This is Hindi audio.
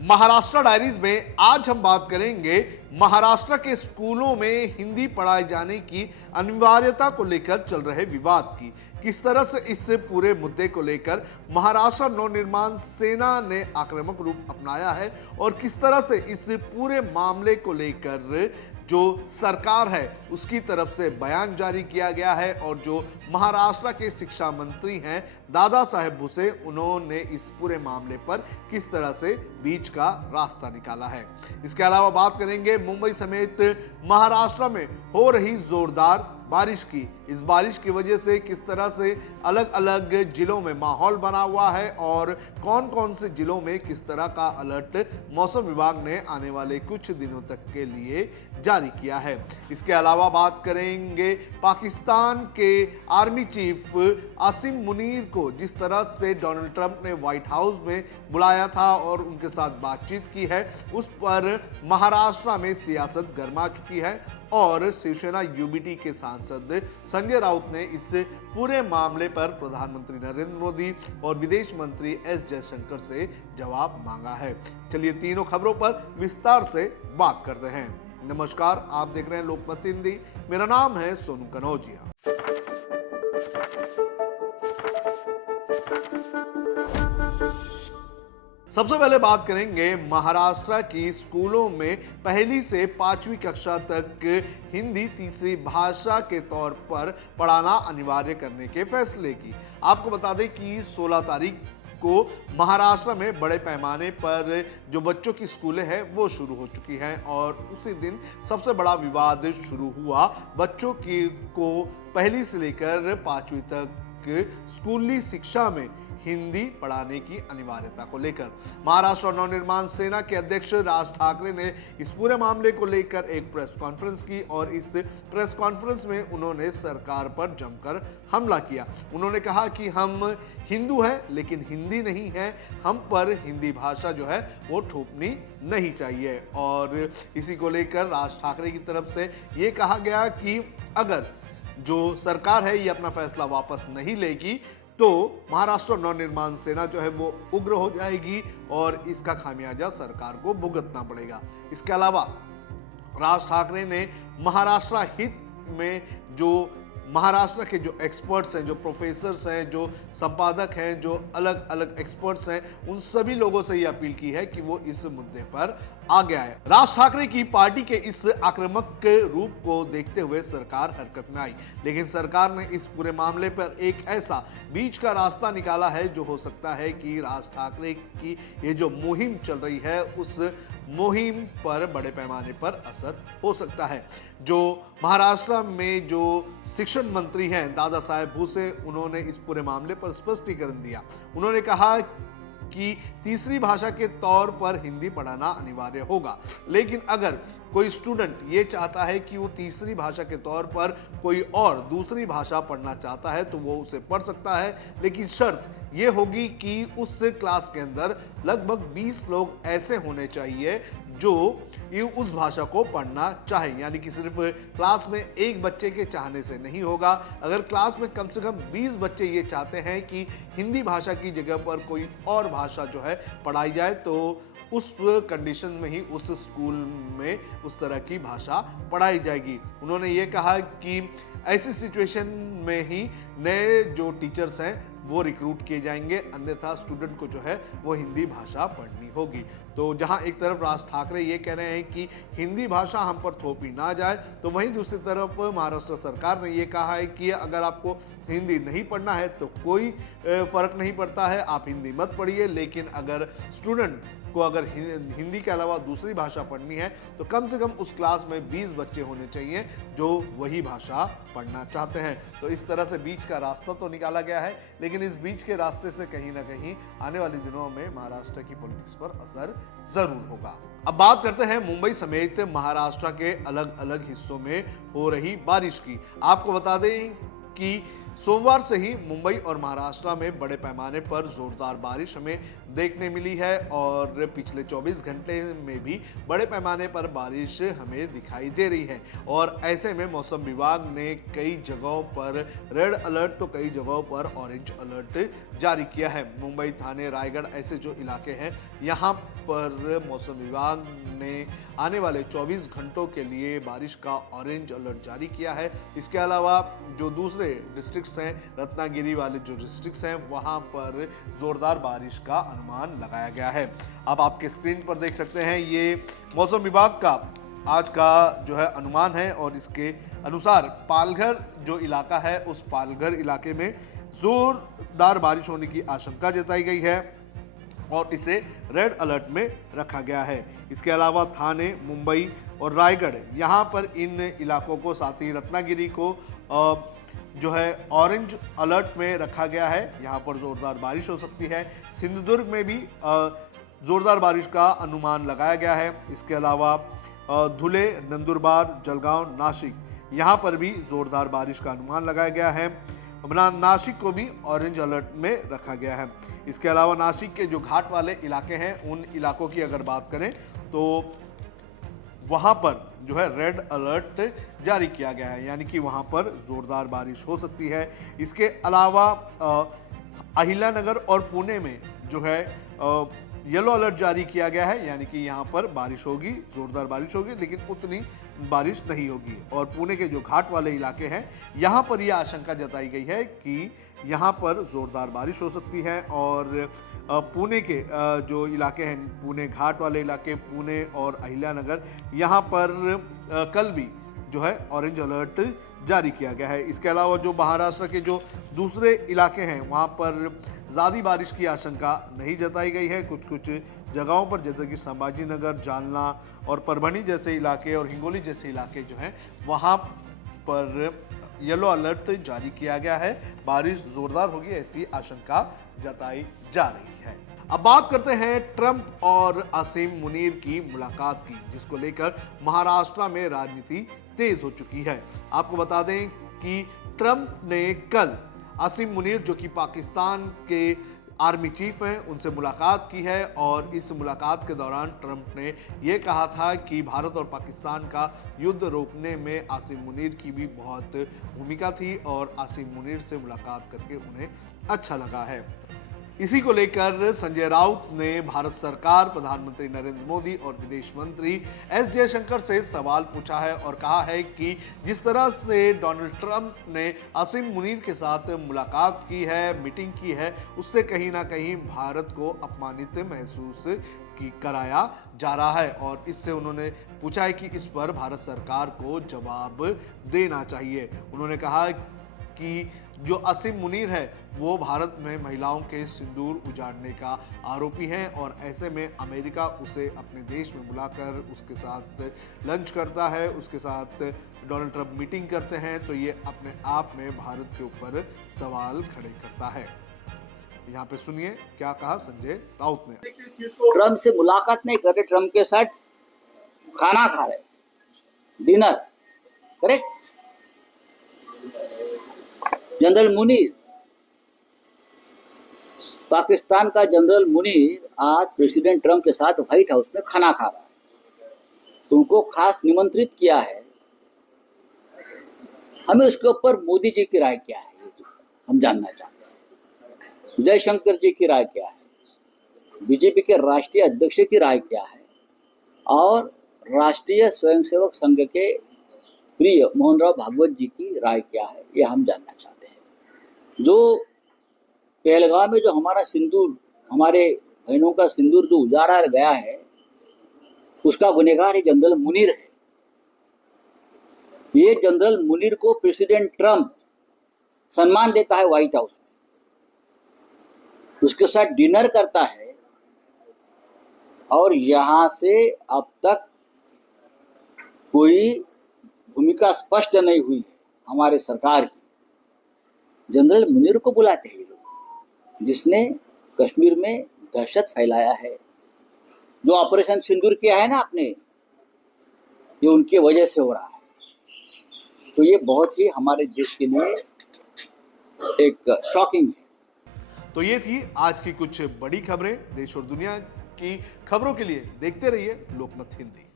महाराष्ट्र डायरीज में आज हम बात करेंगे महाराष्ट्र के स्कूलों में हिंदी पढ़ाए जाने की अनिवार्यता को लेकर चल रहे विवाद की। किस तरह से इस पूरे मुद्दे को लेकर महाराष्ट्र नवनिर्माण सेना ने आक्रामक रूप अपनाया है और किस तरह से इस पूरे मामले को लेकर जो सरकार है उसकी तरफ से बयान जारी किया गया है और जो महाराष्ट्र के शिक्षा मंत्री हैं दादा साहेब भुसे, उन्होंने इस पूरे मामले पर किस तरह से बीच का रास्ता निकाला है। इसके अलावा बात करेंगे मुंबई समेत महाराष्ट्र में हो रही जोरदार बारिश की। इस बारिश की वजह से किस तरह से अलग अलग जिलों में माहौल बना हुआ है और कौन कौन से जिलों में किस तरह का अलर्ट मौसम विभाग ने आने वाले कुछ दिनों तक के लिए जारी किया है। इसके अलावा बात करेंगे पाकिस्तान के आर्मी चीफ आसिम मुनीर को जिस तरह से डोनाल्ड ट्रंप ने व्हाइट हाउस में बुलाया था और उनके साथ बातचीत की है, उस पर महाराष्ट्र में सियासत गर्मा चुकी है और शिवसेना यूबीटी के सांसद संजय राउत ने इस पूरे मामले पर प्रधानमंत्री नरेंद्र मोदी और विदेश मंत्री एस जयशंकर से जवाब मांगा है। चलिए तीनों खबरों पर विस्तार से बात करते हैं। नमस्कार, आप देख रहे हैं लोकमत हिंदी। मेरा नाम है सोनू कनौजिया। सबसे पहले बात करेंगे महाराष्ट्र की स्कूलों में पहली से 5वीं कक्षा तक हिंदी तीसरी भाषा के तौर पर पढ़ाना अनिवार्य करने के फैसले की। आपको बता दें कि 16 तारीख को महाराष्ट्र में बड़े पैमाने पर जो बच्चों की स्कूलें हैं वो शुरू हो चुकी हैं और उसी दिन सबसे बड़ा विवाद शुरू हुआ बच्चों की को पहली से लेकर 5वीं तक स्कूली शिक्षा में हिंदी पढ़ाने की अनिवार्यता को लेकर। महाराष्ट्र नवनिर्माण सेना के अध्यक्ष राज ठाकरे ने इस पूरे मामले को लेकर एक प्रेस कॉन्फ्रेंस की और इस प्रेस कॉन्फ्रेंस में उन्होंने सरकार पर जमकर हमला किया। उन्होंने कहा कि हम हिंदू हैं लेकिन हिंदी नहीं है, हम पर हिंदी भाषा जो है वो थोपनी नहीं चाहिए। और इसी को लेकर राज ठाकरे की तरफ से ये कहा गया कि अगर जो सरकार है ये अपना फैसला वापस नहीं लेगी तो महाराष्ट्र नवनिर्माण सेना जो है वो उग्र हो जाएगी और इसका खामियाजा सरकार को भुगतना पड़ेगा। इसके अलावा राज ठाकरे ने महाराष्ट्र हित में जो महाराष्ट्र के जो एक्सपर्ट्स हैं, जो प्रोफेसर्स हैं, जो संपादक हैं, जो अलग अलग एक्सपर्ट्स हैं, उन सभी लोगों से ये अपील की है कि वो इस मुद्दे पर आगे आए। राज ठाकरे की पार्टी के इस आक्रामक रूप को देखते हुए सरकार हरकत में आई, लेकिन सरकार ने इस पूरे मामले पर एक ऐसा बीच का रास्ता निकाला है जो हो सकता है कि राज ठाकरे की ये जो मुहिम चल रही है उस मुहिम पर बड़े पैमाने पर असर हो सकता है। जो महाराष्ट्र में जो शिक्षा मंत्री हैं दादा साहेब भुसे, उन्होंने इस पूरे मामले पर स्पष्टीकरण दिया। उन्होंने कहा कि तीसरी भाषा के तौर पर हिंदी पढ़ाना अनिवार्य होगा, लेकिन अगर कोई स्टूडेंट ये चाहता है कि वो तीसरी भाषा के तौर पर कोई और दूसरी भाषा पढ़ना चाहता है तो वो उसे पढ़ सकता है, लेकिन शर्त ये होगी कि उस क्लास के अंदर लगभग 20 लोग ऐसे होने चाहिए जो ये उस भाषा को पढ़ना चाहे, यानी कि सिर्फ क्लास में एक बच्चे के चाहने से नहीं होगा। अगर क्लास में कम से कम 20 बच्चे ये चाहते हैं कि हिंदी भाषा की जगह पर कोई और भाषा जो है पढ़ाई जाए तो उस कंडीशन में ही उस स्कूल में उस तरह की भाषा पढ़ाई जाएगी। उन्होंने ये कहा कि ऐसी सिचुएशन में ही नए जो टीचर्स हैं वो रिक्रूट किए जाएंगे, अन्यथा स्टूडेंट को जो है वो हिंदी भाषा पढ़नी होगी। तो जहां एक तरफ राज ठाकरे ये कह रहे हैं कि हिंदी भाषा हम पर थोपी ना जाए, तो वहीं दूसरी तरफ महाराष्ट्र सरकार ने ये कहा है कि अगर आपको हिंदी नहीं पढ़ना है तो कोई फर्क नहीं पड़ता है, आप हिंदी मत पढ़िए, लेकिन अगर स्टूडेंट को अगर हिंदी के अलावा दूसरी भाषा पढ़नी है तो कम से कम उस क्लास में 20 बच्चे होने चाहिए जो वही भाषा पढ़ना चाहते हैं। तो इस तरह से बीच का रास्ता तो निकाला गया है, लेकिन इस बीच के रास्ते से कहीं ना कहीं आने वाले दिनों में महाराष्ट्र की पॉलिटिक्स पर असर जरूर होगा। अब बात करते हैं मुंबई समेत महाराष्ट्र के अलग अलग हिस्सों में हो रही बारिश की। आपको बता दें कि सोमवार से ही मुंबई और महाराष्ट्र में बड़े पैमाने पर जोरदार बारिश हमें देखने मिली है और पिछले 24 घंटे में भी बड़े पैमाने पर बारिश हमें दिखाई दे रही है। और ऐसे में मौसम विभाग ने कई जगहों पर रेड अलर्ट तो कई जगहों पर ऑरेंज अलर्ट जारी किया है। मुंबई, थाने, रायगढ़ ऐसे जो इलाके हैं यहाँ पर मौसम विभाग ने आने वाले 24 घंटों के लिए बारिश का ऑरेंज अलर्ट जारी किया है। इसके अलावा जो दूसरे डिस्ट्रिक्ट्स हैं, रत्नागिरी वाले जो डिस्ट्रिक्ट्स हैं, वहां पर जोरदार बारिश का अनुमान लगाया गया है। अब आपके स्क्रीन पर देख सकते हैं, ये मौसम विभाग का आज का जो है अनुमान है और इसके अनुसार पालघर जो इलाका है, उस पालघर इलाके में जोरदार बारिश होने की आशंका जताई गई है और इसे रेड अलर्ट में रखा गया है। इसके अलावा थाने, मुंबई और रायगढ़ यहाँ पर इन इलाकों को, साथ ही रत्नागिरी को जो है ऑरेंज अलर्ट में रखा गया है। यहाँ पर जोरदार बारिश हो सकती है। सिंधुदुर्ग में भी जोरदार बारिश का अनुमान लगाया गया है। इसके अलावा धुले, नंदुरबार, जलगांव, नासिक यहाँ पर भी जोरदार बारिश का अनुमान लगाया गया है। नासिक को भी ऑरेंज अलर्ट में रखा गया है। इसके अलावा नासिक के जो घाट वाले इलाके हैं, उन इलाकों की अगर बात करें तो वहां पर जो है रेड अलर्ट जारी किया गया है, यानी कि वहां पर जोरदार बारिश हो सकती है। इसके अलावा अहिल्यानगर और पुणे में जो है येलो अलर्ट जारी किया गया है, यानी कि यहाँ पर बारिश होगी, जोरदार बारिश होगी, लेकिन उतनी बारिश नहीं होगी। और पुणे के जो घाट वाले इलाके हैं, यहाँ पर यह आशंका जताई गई है कि यहाँ पर जोरदार बारिश हो सकती है। और पुणे के जो इलाके हैं, पुणे घाट वाले इलाके, पुणे और अहिल्यानगर, यहाँ पर कल भी जो है ऑरेंज अलर्ट जारी किया गया है। इसके अलावा जो महाराष्ट्र के जो दूसरे इलाके हैं, वहाँ पर ज़्यादा बारिश की आशंका नहीं जताई गई है। कुछ कुछ जगहों पर, जैसे कि संभाजी नगर, जालना और परभणी जैसे इलाके और हिंगोली जैसे इलाके जो हैं, वहाँ पर येलो अलर्ट जारी किया गया है। बारिश जोरदार होगी ऐसी आशंका जताई जा रही है। अब बात करते हैं ट्रंप और आसिम मुनीर की मुलाकात की, जिसको लेकर महाराष्ट्र में राजनीति तेज हो चुकी है। आपको बता दें कि ट्रंप ने कल आसिम मुनीर, जो कि पाकिस्तान के आर्मी चीफ हैं, उनसे मुलाकात की है और इस मुलाकात के दौरान ट्रंप ने यह कहा था कि भारत और पाकिस्तान का युद्ध रोकने में आसिम मुनीर की भी बहुत भूमिका थी और आसिम मुनीर से मुलाकात करके उन्हें अच्छा लगा है। इसी को लेकर संजय राउत ने भारत सरकार, प्रधानमंत्री नरेंद्र मोदी और विदेश मंत्री एस जयशंकर से सवाल पूछा है और कहा है कि जिस तरह से डोनाल्ड ट्रंप ने आसिम मुनीर के साथ मुलाकात की है, मीटिंग की है, उससे कहीं ना कहीं भारत को अपमानित महसूस कराया जा रहा है। और इससे उन्होंने पूछा है कि इस पर भारत सरकार को जवाब देना चाहिए। उन्होंने कहा कि जो आसिम मुनीर है वो भारत में महिलाओं के सिंदूर उजाड़ने का आरोपी हैं और ऐसे में अमेरिका उसे अपने देश में बुलाकर उसके साथ लंच करता है, उसके साथ डोनाल्ड ट्रंप मीटिंग करते हैं, तो ये अपने आप में भारत के ऊपर सवाल खड़े करता है। यहाँ पे सुनिए क्या कहा संजय राउत ने। ट्रंप से मुलाकात नहीं कर रहे, ट्रंप के साथ खाना खा रहे, dinner, correct. General Munir, Pakistan का जनरल मुनीर आज प्रेसिडेंट ट्रंप के साथ व्हाइट हाउस में खाना खा रहा है, तो उनको खास निमंत्रित किया है। हमें उसके ऊपर मोदी जी की राय क्या है, हम जानना चाहते हैं। जयशंकर जी की राय क्या है, बीजेपी के राष्ट्रीय अध्यक्ष की राय क्या है, और राष्ट्रीय स्वयंसेवक संघ के प्रिय मोहन राव भागवत जी की राय क्या है, ये हम जानना चाहते हैं। जो पहलगाम में जो हमारा सिंदूर, हमारे बहनों का सिंदूर जो उजाड़ा गया है, उसका गुनहगार ही जनरल मुनीर है। ये जनरल मुनीर को प्रेसिडेंट ट्रंप सम्मान देता है व्हाइट हाउस में, उसके साथ डिनर करता है, और यहां से अब तक कोई भूमिका स्पष्ट नहीं हुई है हमारे सरकार की। जनरल मुनीर को बुलाते हैं लोग, जिसने कश्मीर में दहशत फैलाया है, जो ऑपरेशन सिंदूर किया है ना आपने, ये उनकी वजह से हो रहा है। तो ये बहुत ही हमारे देश के लिए एक शॉकिंग है। तो ये थी आज की कुछ बड़ी खबरें। देश और दुनिया की खबरों के लिए देखते रहिए लोकमत हिंदी।